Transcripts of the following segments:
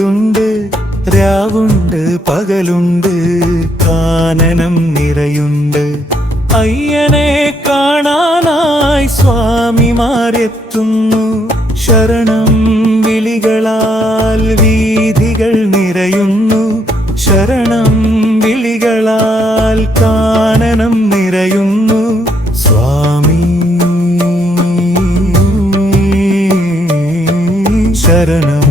ചൂടുണ്ട് രാവുണ്ട് പകലുണ്ട് കാനനം നിറയുണ്ട്. അയ്യനെ കാണാനായി സ്വാമിമാരെത്തുന്നു ശരണം വിളികളാൽ വീതികൾ നിറയുന്നു. ശരണം വിളികളാൽ കാനനം നിറയുന്നു. സ്വാമി. ശരണം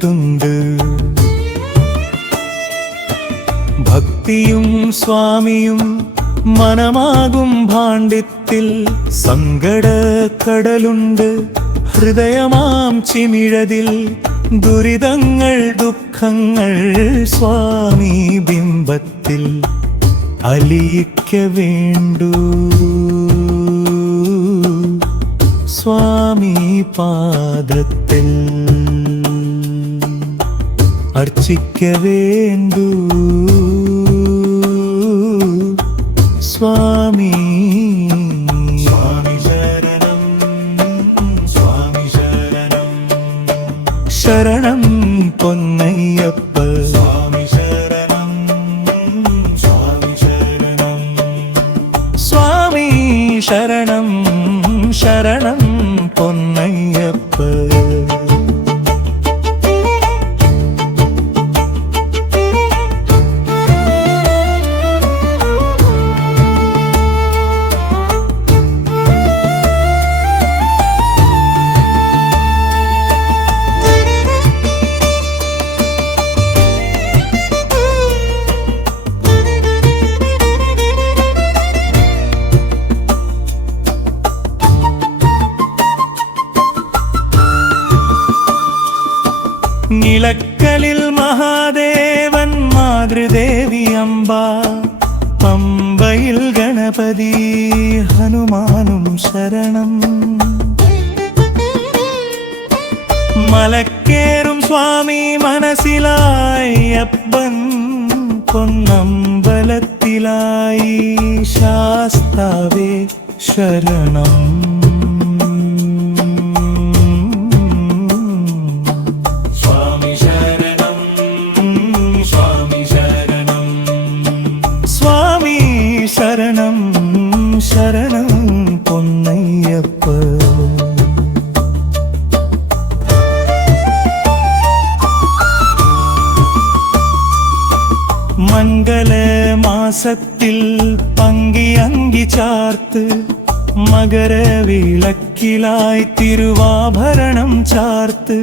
കെട്ടുണ്ട് ഭക്തിയും സ്വാമിയും മനമാകും ഭാണ്ഡിത്തിൽ സങ്കടക്കടലുണ്ട്. ഹൃദയമാം ചിമിഴതിൽ ദുരിതങ്ങൾ ദുഃഖങ്ങൾ സ്വാമി ബിംബത്തിൽ അലിയിക്ക വേണ്ടു. സ്വാമി പാദത്തിൽ അർച്ചിക്ക വേണ്ടു സ്വാമി സ്വാമി ശരണം സ്വാമി ശരണം ശരണം പൊന്നയ്യപ്പ സ്വാമി ശരണം സ്വാമി ശരണം സ്വാമി ശരണം മാതൃദേവി അമ്പ പമ്പയിൽ ഗണപതി ഹനുമാനും ശരണം. മലക്കേറും സ്വാമി മനസ്സിലായി അപ്പൻ പൊന്നമ്പലത്തിലായി ശാസ്താവേ ശരണം. മാസത്തിൽ പങ്കിയങ്കി ചാർത്ത് മകരവിളക്കിലായി തിരുവാഭരണം ചാർത്ത്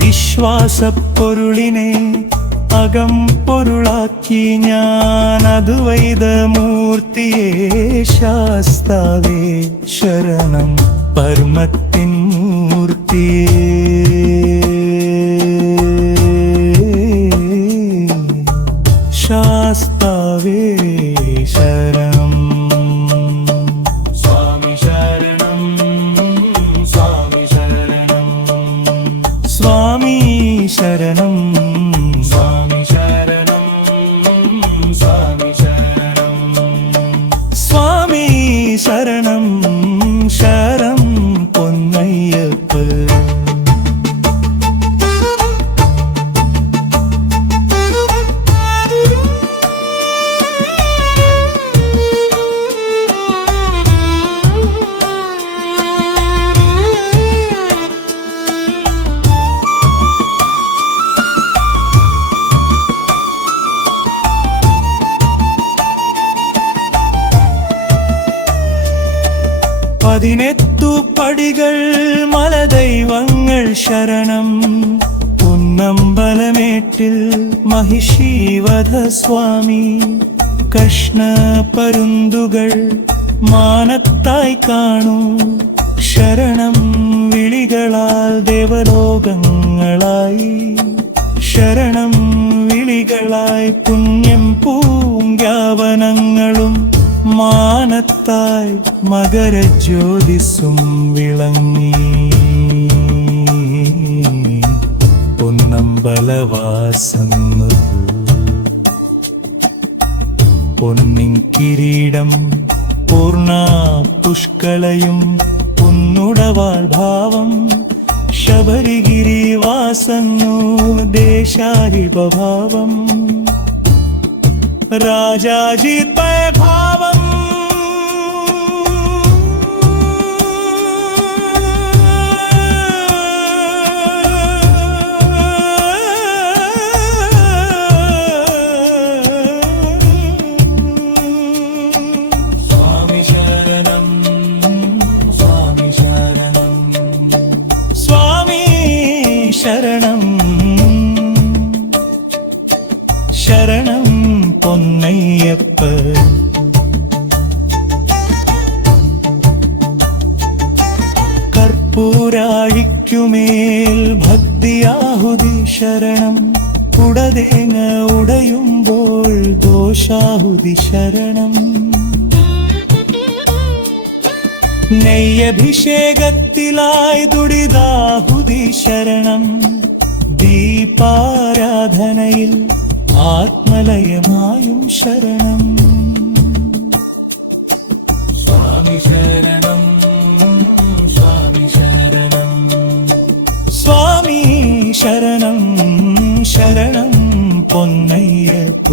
വിശ്വാസപ്പൊരുളിനെ അകം പൊരുളാക്കി ഞാൻ അദ്വൈതമൂർത്തിയെ ശാസ്താവേ ശരണം പർമ്മത്തിൻ മൂർത്തിയേ. ശരണം പതിനെത്തു പടികൾ മലദൈവങ്ങൾ ശരണം. പൊന്നമ്പലമേട്ടിൽ മഹിഷീവധ സ്വാമി കൃഷ്ണ പരുന്തുകൾ മാനത്തായി കാണൂ. ശരണം വിളികളാൽ ദേവലോകങ്ങളായി. ശരണം വിളികളായി പുണ്യം പൂങ്കാവനങ്ങളും മാനത്തായി മകരജ്യോതിസും വിളങ്ങി. പൊന്നമ്പലവാസന്നു പൊന്നിൻ കിരീടം പൂർണ പുഷ്കളയും പൊന്നുടവാൾ ഭാവം ശബരിഗിരി വാസന്നു ദേശാരിപഭാവം രാജാജി ഭാവം കർപ്പൂരാഴിക്കുമേൽ ഭക്തിയാഹുതി ശരണം. ഉടതേങ്ങ ഉടയുമ്പോൾ ദോഷാഹുതി ശരണം. നെയ്യഭിഷേകത്തിലായി ദുടിതാഹുതി ശരണം. ദീപാരാധനയിൽ ആത്മലയമായും ശരണം. സ്വാമി ശരണം ശരണം ശരണം പൊന്നയ്യപ്പ